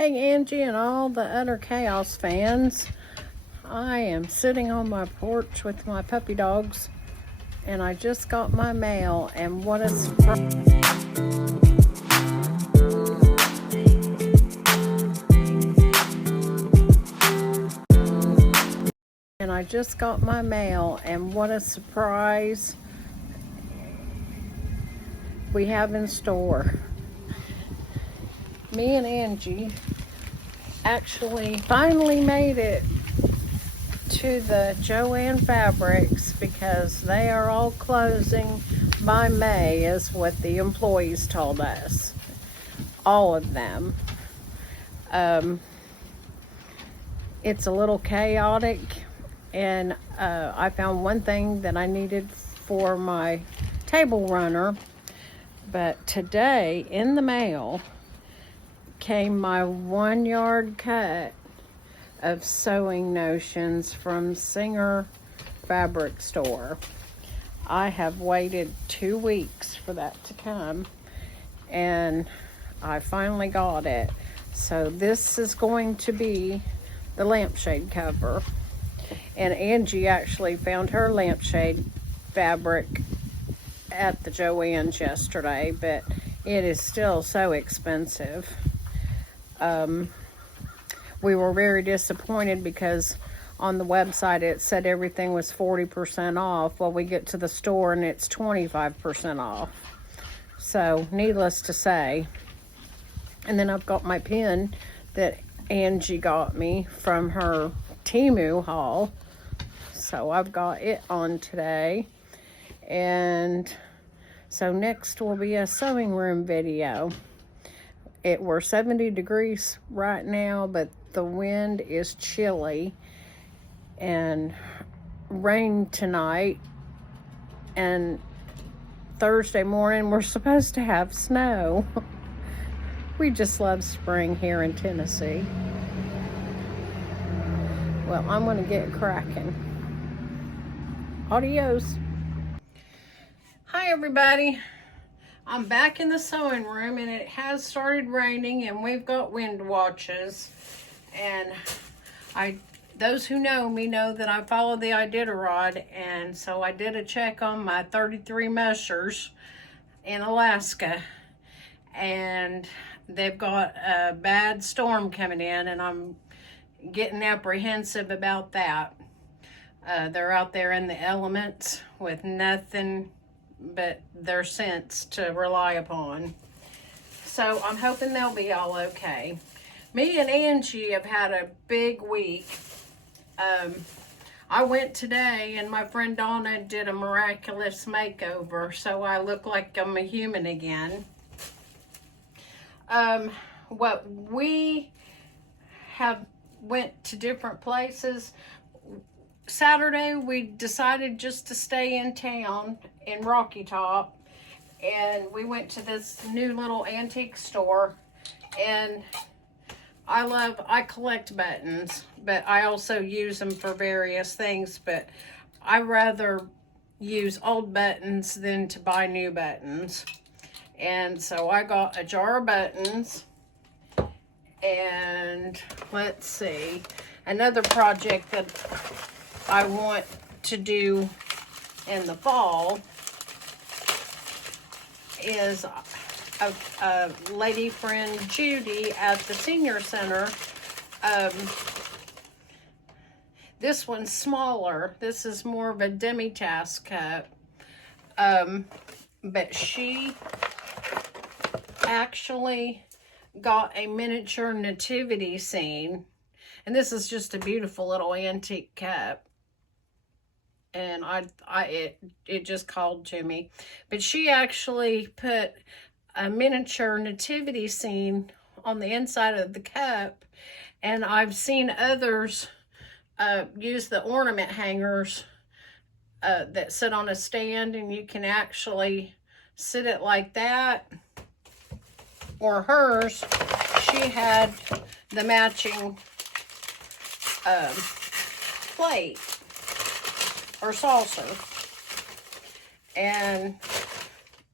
Hey Angie and all the other chaos fans. I am sitting on my porch with my puppy dogs and I just got my mail, and what a surprise. We have in store. Me and Angie actually finally made it to the Joann fabrics because they are all closing by May, is what the employees told us. All of them. It's a little chaotic, and I found one thing that I needed for my table runner, but today in the mail came my 1 yard cut of sewing notions from Singer Fabric Store. I have waited 2 weeks for that to come, and I finally got it. So this is going to be the lampshade cover. And Angie actually found her lampshade fabric at the Joann's yesterday, but it is still so expensive. We were very disappointed because on the website it said everything was 40% off. Well, we get to the store and it's 25% off. So needless to say. And then I've got my pin that Angie got me from her Temu haul. So I've got it on today. And so next will be a sewing room video. We're 70 degrees right now, but the wind is chilly, and rain tonight, and Thursday morning we're supposed to have snow. We just love spring here in Tennessee. Well, I'm gonna get cracking. Adios. Hi everybody. I'm back in the sewing room, and it has started raining, and we've got wind watches. And those who know me know that I follow the Iditarod, and so I did a check on my 33 mushers in Alaska, and they've got a bad storm coming in, and I'm getting apprehensive about that. They're out there in the elements with nothing but their scents to rely upon. So I'm hoping they'll be all okay. Me and Angie have had a big week. I went today and my friend Donna did a miraculous makeover, so I look like I'm a human again. What we have went to different places. Saturday we decided just to stay in town in Rocky Top, and we went to this new little antique store, and I collect buttons, but I also use them for various things, but I rather use old buttons than to buy new buttons. And so I got a jar of buttons, and let's see, another project that I want to do in the fall is a lady friend, Judy, at the senior center. This one's smaller. This is more of a demi-task cup. But she actually got a miniature nativity scene. And this is just a beautiful little antique cup. And it just called to me. But she actually put a miniature nativity scene on the inside of the cup, and I've seen others use the ornament hangers that sit on a stand, and you can actually sit it like that. Or hers, she had the matching plate or saucer, and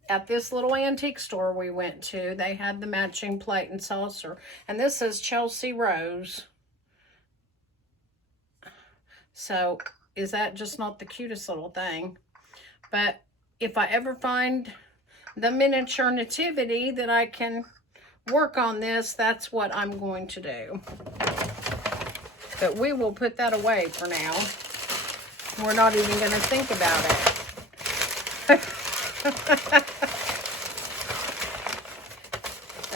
at this little antique store we went to, they had the matching plate and saucer. And this is Chelsea Rose. So, is that just not the cutest little thing? But if I ever find the miniature nativity that I can work on this, that's what I'm going to do. But we will put that away for now. We're not even going to think about it.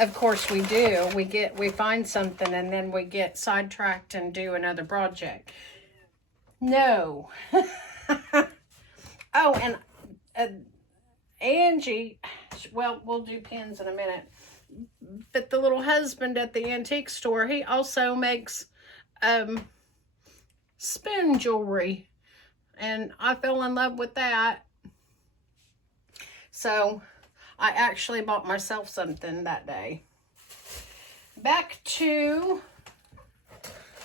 Of course we do. We find something and then we get sidetracked and do another project. No. Oh, and Angie, well, we'll do pins in a minute. But the little husband at the antique store, he also makes spoon jewelry. And I fell in love with that. So I actually bought myself something that day. Back to,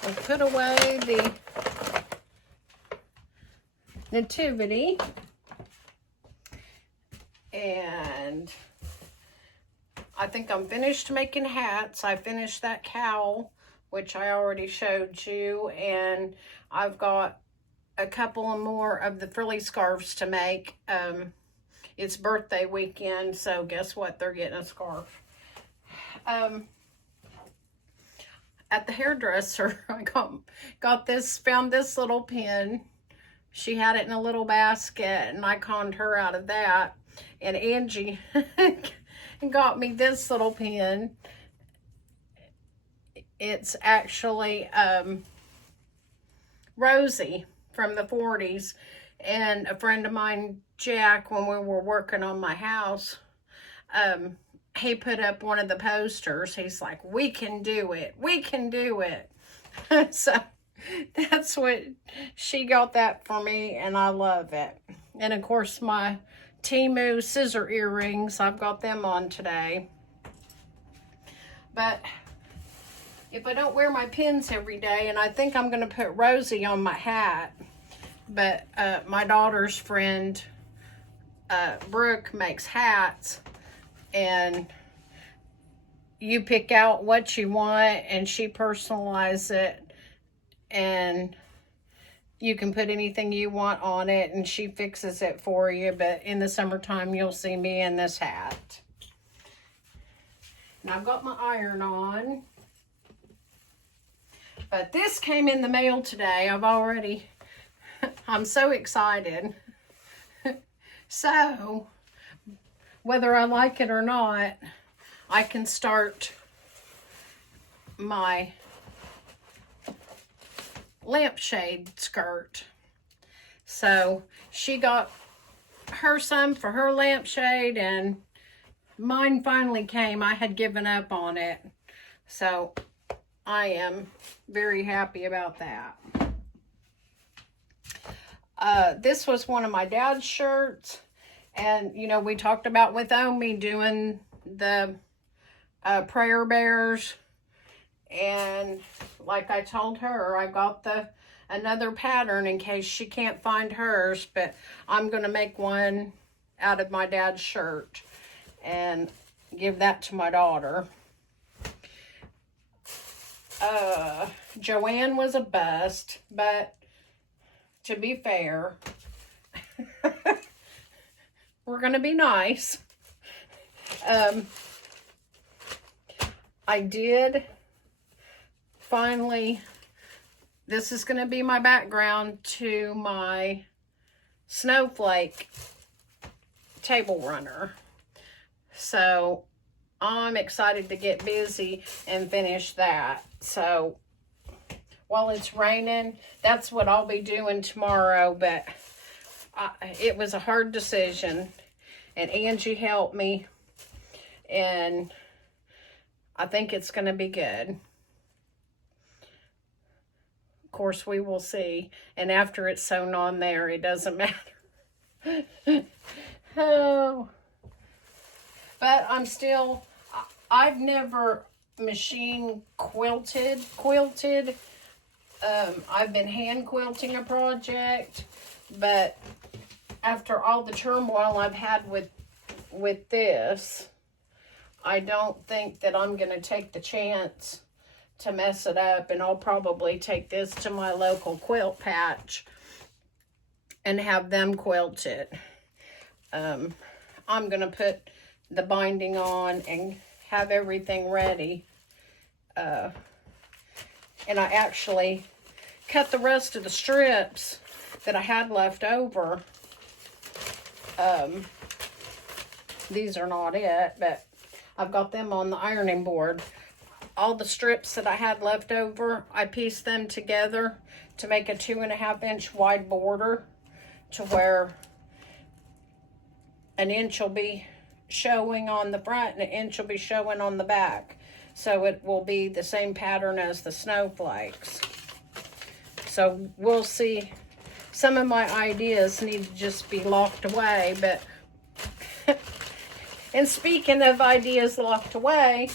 we'll put away the nativity. And I think I'm finished making hats. I finished that cowl, which I already showed you. And I've got a couple more of the frilly scarves to make. It's birthday weekend, so guess what? They're getting a scarf. At the hairdresser, I found this little pin. She had it in a little basket, and I conned her out of that. And Angie got me this little pin. It's actually Rosie from the 40s. And a friend of mine, Jack, when we were working on my house, he put up one of the posters. He's like, we can do it. We can do it. So that's what, she got that for me, and I love it. And of course, my Temu scissor earrings, I've got them on today. But if I don't wear my pins every day, and I think I'm going to put Rosie on my hat, but my daughter's friend, Brooke, makes hats, and you pick out what you want, and she personalizes it, and you can put anything you want on it, and she fixes it for you. But in the summertime, you'll see me in this hat. And I've got my iron on. But this came in the mail today. I'm so excited. So, whether I like it or not, I can start my lampshade skirt. So, she got her some for her lampshade, and mine finally came. I had given up on it. So, I am very happy about that. This was one of my dad's shirts. And, you know, we talked about with Omi doing the prayer bears. And like I told her, I got another pattern in case she can't find hers. But I'm going to make one out of my dad's shirt and give that to my daughter. Joann was a bust, but to be fair, we're going to be nice. I did finally, this is going to be my background to my snowflake table runner. So I'm excited to get busy and finish that. So while it's raining, that's what I'll be doing tomorrow. But it was a hard decision, and Angie helped me, and I think it's going to be good. Of course, we will see. And after it's sewn on there, it doesn't matter. Oh. But I've never machine quilted. I've been hand quilting a project, but after all the turmoil I've had with with this, I don't think that I'm going to take the chance to mess it up, and I'll probably take this to my local quilt patch and have them quilt it. I'm going to put the binding on and have everything ready. And I actually cut the rest of the strips that I had left over. These are not it, but I've got them on the ironing board. All the strips that I had left over, I pieced them together to make a 2.5 inch wide border, to where an inch will be showing on the front and an inch will be showing on the back. So it will be the same pattern as the snowflakes. So we'll see. Some of my ideas need to just be locked away, but and speaking of ideas locked away,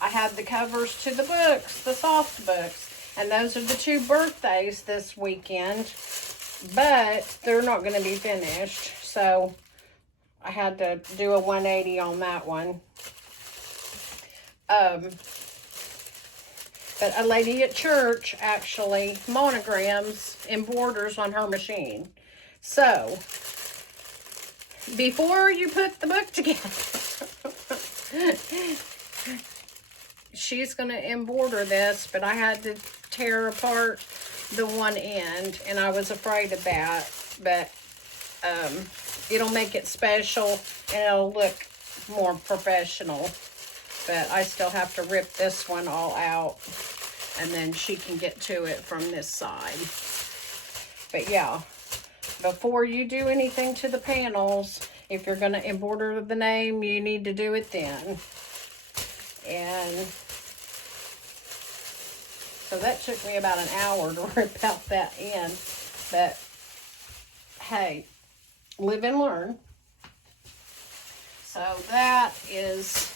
I have the covers to the books, the soft books, and those are the 2 birthdays this weekend, but they're not going to be finished, so I had to do a 180 on that one. But a lady at church actually monograms embroiders on her machine. So, before you put the book together, she's going to embroider this, but I had to tear apart the one end, and I was afraid of that, but it'll make it special, and it'll look more professional. But I still have to rip this one all out, and then she can get to it from this side. But yeah, before you do anything to the panels, if you're going to embroider the name, you need to do it then. And so that took me about an hour to rip out that end. But hey, live and learn. So that is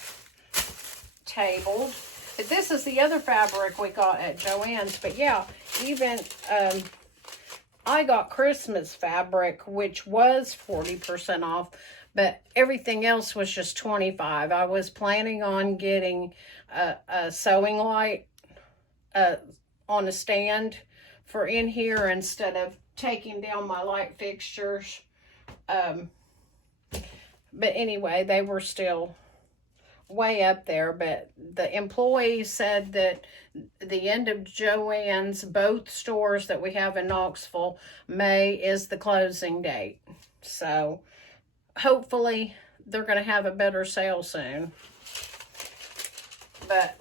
tabled. But this is the other fabric we got at Joann's. But yeah, even I got Christmas fabric, which was 40% off, but everything else was just 25. I was planning on getting a sewing light on a stand for in here instead of taking down my light fixtures. But anyway, they were still way up there, but the employee said that the end of Joann's, both stores that we have in Knoxville, May is the closing date. So hopefully they're going to have a better sale soon. But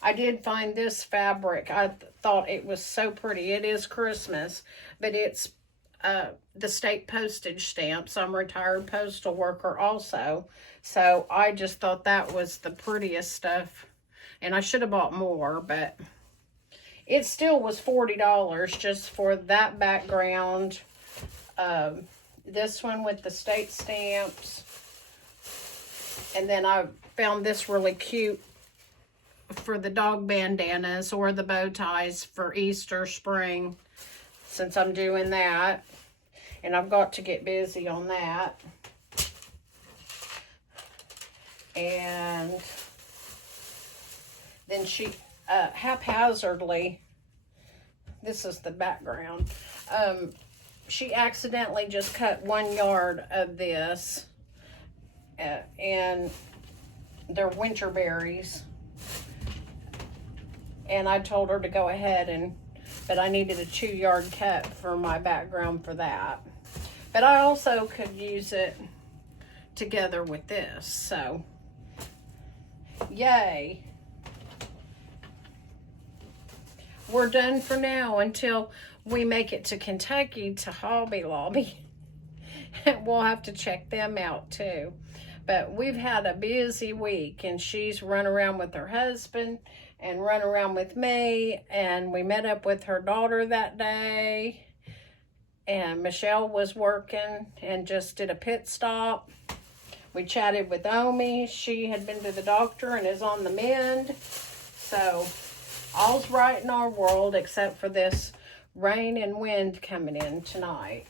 I did find this fabric. I thought it was so pretty. It is Christmas, but it's the state postage stamps. I'm a retired postal worker also. So I just thought that was the prettiest stuff. And I should have bought more, but it still was $40 just for that background. This one with the state stamps. And then I found this really cute for the dog bandanas or the bow ties for Easter, spring, since I'm doing that. And I've got to get busy on that. And then she haphazardly, this is the background, she accidentally just cut 1 yard of this, and they're winter berries, and I told her to go ahead but I needed a 2 yard cut for my background for that. But I also could use it together with this, so yay. We're done for now until we make it to Kentucky to Hobby Lobby. We'll have to check them out too. But we've had a busy week, and she's run around with her husband and run around with me, and we met up with her daughter that day, and Michelle was working and just did a pit stop. We chatted with Omi. She had been to the doctor and is on the mend. So all's right in our world except for this rain and wind coming in tonight.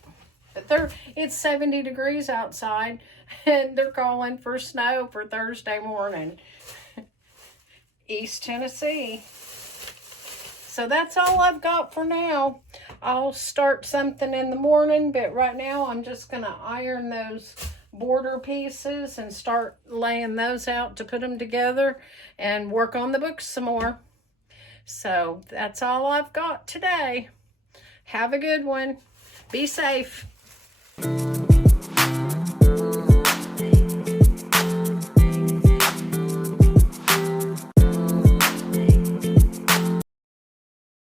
But it's 70 degrees outside, and they're calling for snow for Thursday morning. East Tennessee. So that's all I've got for now. I'll start something in the morning, but right now I'm just going to iron those border pieces and start laying those out to put them together and work on the books some more. So that's all I've got today. Have a good one. Be safe.